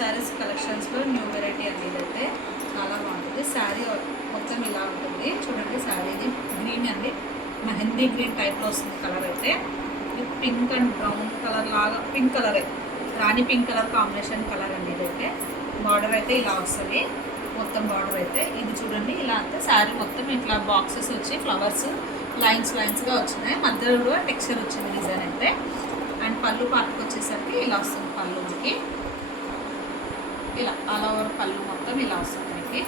శారీస్ కలెక్షన్స్లో new variety అండి. ఇదైతే చాలా బాగుంటుంది. శారీ మొత్తం ఇలా ఉంటుంది చూడండి. శారీ ఇది గ్రీన్ అండి, మెహందీ గ్రీన్ టైప్లో వస్తుంది కలర్ అయితే. ఇది పింక్ అండ్ బ్రౌన్ కలర్ లాగా, పింక్ కలరే, రాణి పింక్ కలర్ కాంబినేషన్ కలర్ అండి. ఇదైతే బార్డర్ అయితే ఇలా వస్తుంది మొత్తం. బార్డర్ అయితే ఇది చూడండి ఇలా అంతే. శారీ మొత్తం ఇట్లా బాక్సెస్ వచ్చి ఫ్లవర్స్ లైన్స్గా వచ్చినాయి. మధ్యలో కూడా టెక్స్చర్ వచ్చింది డిజైన్ అయితే. అండ్ పళ్ళు పార్ట్కి వచ్చేసరికి ఇలా వస్తుంది. పళ్ళుకి ఇలా ఆల్ ఓవర్ పళ్ళు మొత్తం ఇలా వస్తుంది మనకి.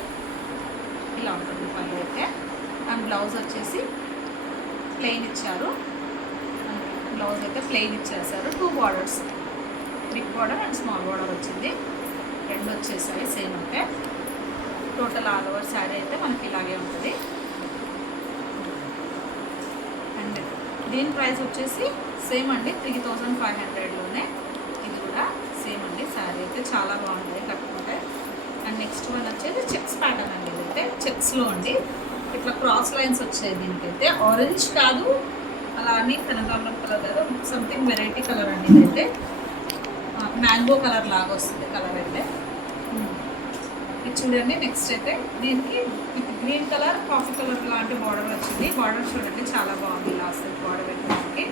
ఇలా ఉంటుంది పళ్ళు అయితే. అండ్ బ్లౌజ్ వచ్చేసి ప్లెయిన్ ఇచ్చారు. బ్లౌజ్ అయితే ప్లెయిన్ ఇచ్చేసారు. 2 borders, big border and small border వచ్చింది. 2 వచ్చేసాయి సేమ్. అంటే టోటల్ ఆల్ ఓవర్ శారీ అయితే మనకి ఇలాగే ఉంటుంది. అండ్ దీని ప్రైస్ వచ్చేసి సేమ్ అండి, 3500లోనే. ఇది కూడా సేమ్ అండి. శారీ అయితే చాలా బాగుంటుంది కట్టుకుంటే. అండ్ నెక్స్ట్ వన్ వచ్చేది చెక్స్ ప్యాటర్న్ అండి. ఇదైతే చెక్స్లో అండి ఇట్లా క్రాస్ లైన్స్ వచ్చాయి. దీనికైతే ఆరెంజ్ కాదు, అలా అని కనకాంబరం కలర్ కాదు, సంథింగ్ వెరైటీ కలర్ అండి. ఇదైతే మ్యాంగో కలర్ లాగా వస్తుంది కలర్ అయితే. ఇది చూడండి. నెక్స్ట్ అయితే దీనికి with green colour, coffee colour లాంటి బార్డర్ వచ్చింది. బార్డర్ చూడండి చాలా బాగుంది. ఇలా వస్తుంది బార్డర్ అయితే.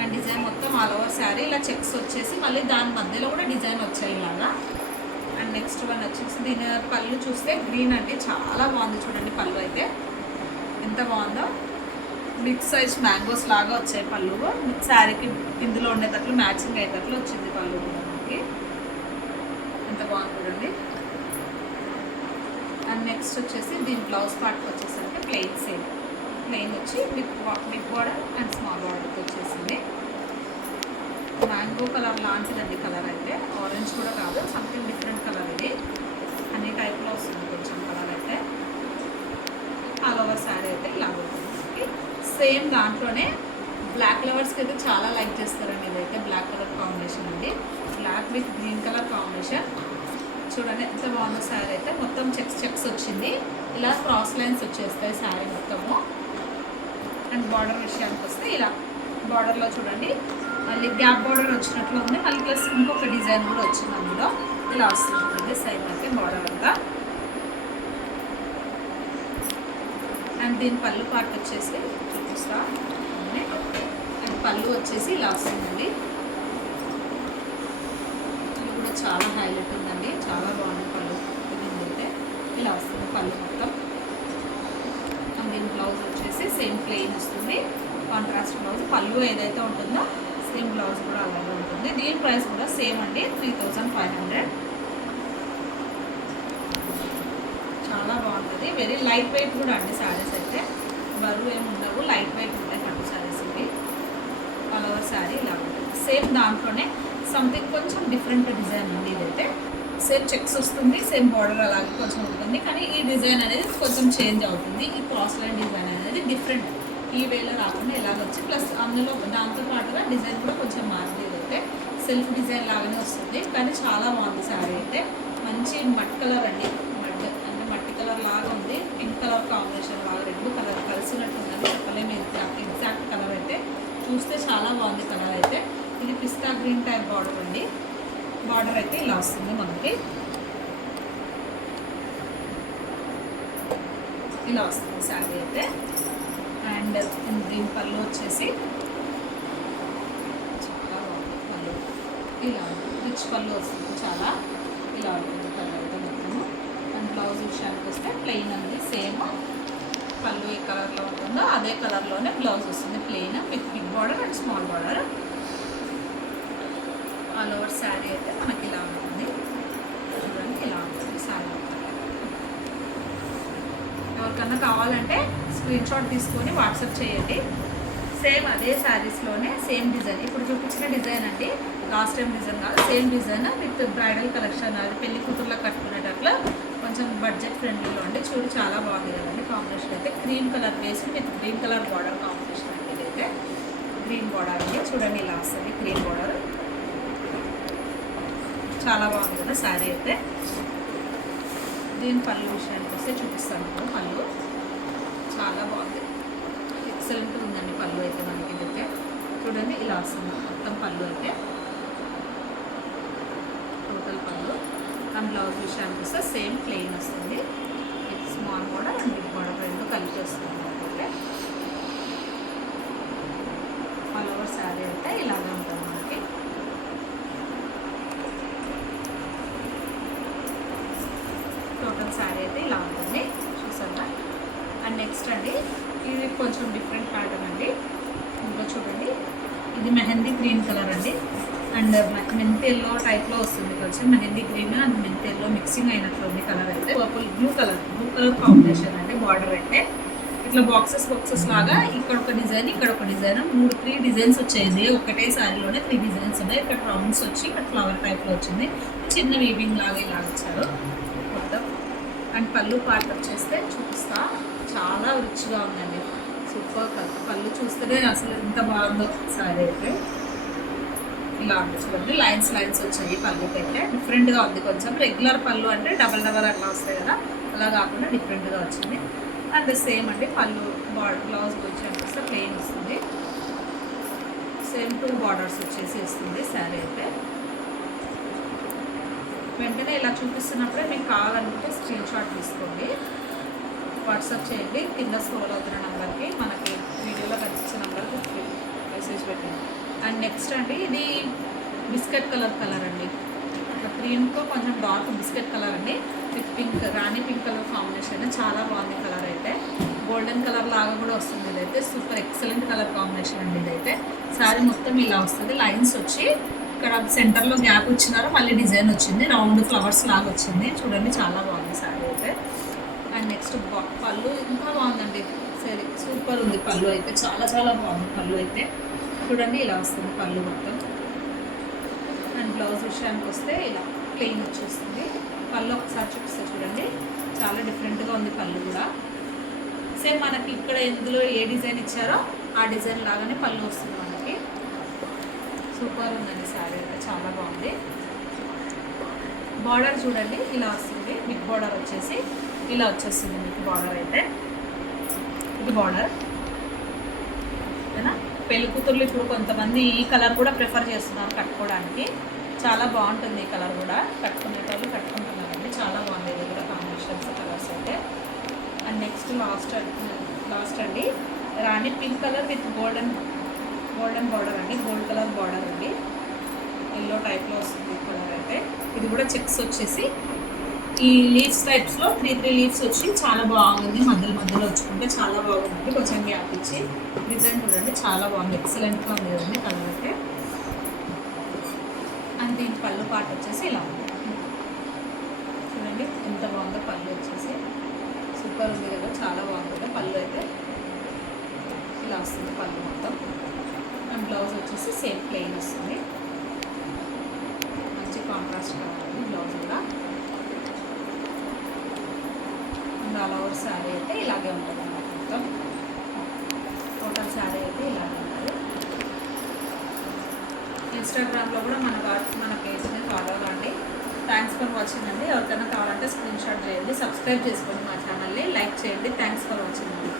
అండ్ డిజైన్ మొత్తం ఆల్ ఓవర్ శారీ ఇలా చెక్స్ వచ్చేసి మళ్ళీ దాని మధ్యలో కూడా డిజైన్ వచ్చాయి ఇలాగా. అండ్ నెక్స్ట్ వన్ వచ్చేసి దీని పళ్ళు చూస్తే గ్రీన్ అండి, చాలా బాగుంది చూడండి. పళ్ళు అయితే ఎంత బాగుందో. బిగ్ సైజ్ మ్యాంగోస్ లాగా వచ్చాయి పళ్ళు. శారీకి ఇందులో ఉండేటట్లు మ్యాచింగ్ అయ్యేటట్లు వచ్చింది పళ్ళు కూడా మనకి. ఎంత బాగుంది చూడండి. అండ్ నెక్స్ట్ వచ్చేసి దీని బ్లౌజ్ పార్ట్కి వచ్చేసరికి ప్లెయిన్ సేమ్ ప్లెయిన్ వచ్చి బిగ్ బార్డర్ అండ్ స్మాల్ బార్డర్కి వచ్చేసింది. మ్యాంగో కలర్ లాంటిదండి కలర్ అయితే. ఆరెంజ్ కూడా కాదు, సంథింగ్ డిఫరెంట్ కలర్ ఇది. అన్ని టైప్లో వస్తుంది కొంచెం కలర్ అయితే. ఆల్ ఓవర్ శారీ అయితే ఇలా ఉంటుంది. సేమ్ దాంట్లోనే బ్లాక్ లవర్స్కి అయితే చాలా లైక్ చేస్తారండి. ఇదైతే బ్లాక్ కలర్ కాంబినేషన్ అండి. Black with green colour combination చూడండి ఎంత బాగుందో. శారీ అయితే మొత్తం చెక్స్ వచ్చింది. ఇలా క్రాస్ లైన్స్ వచ్చేస్తాయి శారీ మొత్తము. అండ్ బార్డర్ విషయానికి వస్తే ఇలా బార్డర్లో చూడండి మళ్ళీ గ్యాప్ బార్డర్ వచ్చినట్లు ఉంది. మళ్ళీ ప్లస్ ఇంకొక డిజైన్ కూడా వచ్చింది అందులో. ఇలా వస్తుంది సైడ్ అయితే బార్డర్ అంతా. అండ్ దీని పళ్ళు పార్ట్ వచ్చేసి చూపిస్తా. అండ్ పళ్ళు వచ్చేసి ఇలా వస్తుందండి. ఇది కూడా చాలా హైలైట్ ఉందండి, చాలా బాగుంది పళ్ళు. అయితే ఇలా వస్తుంది పళ్ళు మొత్తం. అండ్ దీని బ్లౌజ్ వచ్చేసి సేమ్ ప్లెయిన్ వస్తుంది, కాంట్రాస్ట్ బ్లౌజ్. పళ్ళు ఏదైతే ఉంటుందో సేమ్ బ్లౌజ్ కూడా అలాగే ఉంటుంది. దీని ప్రైస్ కూడా సేమ్ అండి, 3500. చాలా బాగుంటుంది. వెరీ లైట్ వెయిట్ కూడా అండి శారీస్ అయితే. బరువు ఏమి ఉండవు, లైట్ వెయిట్ ఉంటాయి పట్టు శారీస్ ఇవి. ఆల్ ఓవర్ శారీ ఇలా ఉంటుంది. సేమ్ దాంట్లోనే సంథింగ్ కొంచెం డిఫరెంట్ డిజైన్ ఉంది. ఇదైతే సేమ్ చెక్స్ వస్తుంది, సేమ్ బార్డర్ అలాగే కొంచెం ఉంటుంది. కానీ ఈ డిజైన్ అనేది కొంచెం చేంజ్ అవుతుంది. ఈ క్రాస్ లైన్ డిజైన్ అనేది డిఫరెంట్, ఈ వేలో రాకుండా ఇలాగ వచ్చి ప్లస్ అందులో దాంతో పాటుగా డిజైన్ కూడా కొంచెం మారుతుంది. ఇదైతే సెల్ఫ్ డిజైన్ లాగానే వస్తుంది. కానీ చాలా బాగుంది శారీ అయితే. మంచి మట్టి కలర్ అండి, మట్టి కలర్ లాగా ఉంది. పింక్ కలర్ కాంబినేషన్ లాగా 2 కలర్ కలిసినట్టుందని చెప్పలేము. ఎగ్జాక్ట్ కలర్ అయితే చూస్తే చాలా బాగుంది కలర్ అయితే. ఇది పిస్తా గ్రీన్ టైప్ బార్డర్ అండి. బార్డర్ అయితే ఇలా వస్తుంది మనకి. ఇలా వస్తుంది శారీ అయితే. అండ్ దీని పళ్ళు వచ్చేసి చాలా బాగుంది పళ్ళు. ఇలా రిచ్ పళ్ళు వస్తుంది చాలా. ఇలా ఉంటుంది కలర్ అయితే మొత్తము. అండ్ బ్లౌజ్ విషయానికి వస్తే ప్లెయిన్ అండి. సేమ్ పళ్ళు ఏ కలర్లో ఉంటుందో అదే కలర్లోనే బ్లౌజ్ వస్తుంది, plain with big border and small border. All over sari అయితే మనకి ఇలా ఉంటుంది చూడండి. ఇలా ఉంటుంది శారీ. ఎవరికన్నా కావాలంటే స్క్రీన్ షాట్ తీసుకొని వాట్సాప్ చేయండి. సేమ్ అదే శారీస్లోనే సేమ్ డిజైన్, ఇప్పుడు చూపించిన డిజైన్ అండి. లాస్ట్ టైం డిజైన్ కాదు, same design with bridal collection. అది పెళ్లి కూతుర్లో కట్టుకునేటట్లు కొంచెం బడ్జెట్ ఫ్రెండ్లీలో అండి. చూడు చాలా బాగుంది కదండి కాంబినేషన్ అయితే. Cream colour base with green colour border combination అండి. ఇదైతే గ్రీన్ బార్డర్ అండి చూడండి. ఇలా వస్తుంది గ్రీన్ బార్డర్. చాలా బాగుంది కదా శారీ అయితే. దీని పళ్ళు విషయానికి వస్తే చూపిస్తాను. పళ్ళు చాలా బాగుంది, ఎక్సలెంట్ ఉందండి పళ్ళు అయితే మనకి. ఇదైతే చూడండి ఇలా వస్తుంది మొత్తం పళ్ళు అయితే. టోటల్ పళ్ళు. అండ్ బ్లౌజ్ విషయానికి వస్తే సేమ్ ప్లెయిన్ వస్తుంది. Small border and big border రెండు కలిపి వస్తుంది. అంటే ఆల్ ఓవర్ శారీ అయితే ఇలాగే ఉంటుంది మనకి. టోటల్ శారీ అయితే ఇలా ఉంటుంది చూసారా. అండ్ నెక్స్ట్ అండి ఇది కొంచెం డిఫరెంట్ ప్యాటర్న్ అండి. ఇందులో చూడండి ఇది మెహందీ గ్రీన్ కలర్ అండి. అండ్ మెంతి ఎల్లో టైప్లో వస్తుంది. కొంచెం మెహందీ గ్రీన్ అండ్ మెంతి ఎల్లో మిక్సింగ్ అయినట్లుంది కలర్ అయితే. పర్పుల్ బ్లూ కలర్ కాంబినేషన్ అండి. బార్డర్ అయితే ఇట్లా బాక్సెస్ లాగా ఇక్కడ ఒక డిజైన్ ఇక్కడ ఒక డిజైన్ 3 డిజైన్స్ వచ్చాయండి. ఒకటే శారీలోనే 3 డిజైన్స్ ఉన్నాయి. ఇక్కడ రౌండ్స్ వచ్చి ఇక్కడ ఫ్లవర్ టైప్లో వచ్చింది. చిన్న వీవింగ్ లాగా ఇలా వచ్చారు మొత్తం. అండ్ పళ్ళు పార్ట్ వచ్చేస్తే చూపిస్తా, చాలా రిచ్గా ఉందండి. Super colour. పళ్ళు చూస్తేనే అసలు ఎంత బాగుందో శారీ అయితే. ఇలా ఉంది చూడండి. లైన్స్ వచ్చాయి పళ్ళుకి అయితే. డిఫరెంట్గా ఉంది కొంచెం. రెగ్యులర్ పళ్ళు అంటే డబల్ అట్లా వస్తాయి కదా, అలా కాకుండా డిఫరెంట్గా వచ్చింది. అండ్ సేమ్ అండి పళ్ళు బ్లౌజ్ వచ్చి వస్తే ప్లెయిన్ వస్తుంది. సేమ్ 2 బార్డర్స్ వచ్చేసి ఇస్తుంది శారీ అయితే. వెంటనే ఇలా చూపిస్తున్నప్పుడే మీకు కావాలనుకుంటే స్క్రీన్ షాట్ తీసుకోండి, వాట్సాప్ చేయండి. కింద స్క్రోల్ అవుతున్న నెంబర్కి, మనకి వీడియోలో కనిపించిన నెంబర్కి మెసేజ్ పెట్టండి. అండ్ నెక్స్ట్ అండి ఇది బిస్కెట్ కలర్ అండి. ఇట్లా క్రీమ్తో కొంచెం డార్క్ బిస్కెట్ కలర్ అండి. With pink, Rani pink colour combination. చాలా బాగుంది కలర్ అయితే. గోల్డెన్ కలర్ లాగా కూడా వస్తుంది. ఇదైతే సూపర్ ఎక్సలెంట్ కలర్ కాంబినేషన్ అండి. ఇదైతే శారీ మొత్తం ఇలా వస్తుంది. లైన్స్ వచ్చి ఇక్కడ సెంటర్లో గ్యాప్ ఇచ్చినారు, మళ్ళీ డిజైన్ వచ్చింది. రౌండ్ ఫ్లవర్స్ లాగా వచ్చింది చూడండి. చాలా బాగుంది శారీ అయితే. అండ్ నెక్స్ట్ పళ్ళు ఇంకా బాగుందండి. సరే సూపర్ ఉంది పళ్ళు అయితే. చాలా బాగుంది పళ్ళు అయితే. చూడండి ఇలా వస్తుంది పళ్ళు మొత్తం. అండ్ బ్లౌజ్ విషయానికి వస్తే ఇలా ప్లెయిన్ వచ్చేస్తుంది. పళ్ళు ఒకసారి చూపిస్తే చూడండి, చాలా డిఫరెంట్గా ఉంది పళ్ళు కూడా. సేమ్ మనకి ఇక్కడ ఇందులో ఏ డిజైన్ ఇచ్చారో ఆ డిజైన్ లాగానే పళ్ళు వస్తుంది మనకి. సూపర్ ఉందండి శారీ అయితే. చాలా బాగుంది. బార్డర్ చూడండి ఇలా వస్తుంది. బిగ్ బార్డర్ వచ్చేసి ఇలా వచ్చేస్తుంది మీకు బార్డర్ అయితే. ఇది బార్డర్ ఓకేనా. పెళ్లి కూతుర్లు ఇప్పుడు కొంతమంది ఈ కలర్ కూడా ప్రిఫర్ చేస్తున్నారు కట్టుకోవడానికి. చాలా బాగుంటుంది ఈ కలర్ కూడా. కట్టుకునే వాళ్ళు కట్టుకుంటున్నారండి. చాలా బాగుంది ఇది కూడా కాంబినేషన్స్ కలర్స్ అయితే. అండ్ నెక్స్ట్ లాస్ట్ అండి rani pink colour with golden border అండి. గోల్డ్ కలర్ బార్డర్ అండి. ఎల్లో టైప్లో వస్తుంది ఈ కలర్ అయితే. ఇది కూడా చెక్స్ వచ్చేసి ఈ లీవ్స్ టైప్స్లో 3 లీవ్స్ వచ్చి చాలా బాగుంది. మధ్యలో వచ్చుకుంటే చాలా బాగుంది. కొంచెం గ్యాప్ ఇచ్చి డిజైన్ చూడండి, చాలా బాగుంది. ఎక్సలెంట్గా ఉంది కదండి కలర్ అయితే. అండ్ దీని పళ్ళు పార్ట్ వచ్చేసి ఇలా ఉంది చూడండి. ఎంత బాగుందో పళ్ళు వచ్చేసి. సూపర్ ఉంది కదా, చాలా బాగుంటుంది పళ్ళు అయితే. ఇలా వస్తుంది పళ్ళు మొత్తం. అండ్ బ్లౌజ్ వచ్చేసి సేమ్ ప్లెయిన్ వస్తుంది. మంచి కాంట్రాస్ట్ కావాలి బ్లౌజ్ కూడా. అండ్ ఆల్ ఓవర్ శారీ అయితే ఇలాగే ఉంటుంది అన్నమాట మొత్తం. టోటల్ శారీ అయితే ఇలాగే ఉంటుంది. ఇన్స్టాగ్రామ్లో కూడా మన పేజ్ని ఫాలో అవ్వండి. థ్యాంక్స్ ఫర్ వాచింగ్ అండి. ఎవరికైనా కావాలంటే స్క్రీన్ షాట్ చేయండి. సబ్స్క్రైబ్ చేసుకోండి మా ఛానల్ని. లైక్ చేయండి. థ్యాంక్స్ ఫర్ వాచింగ్ అండి.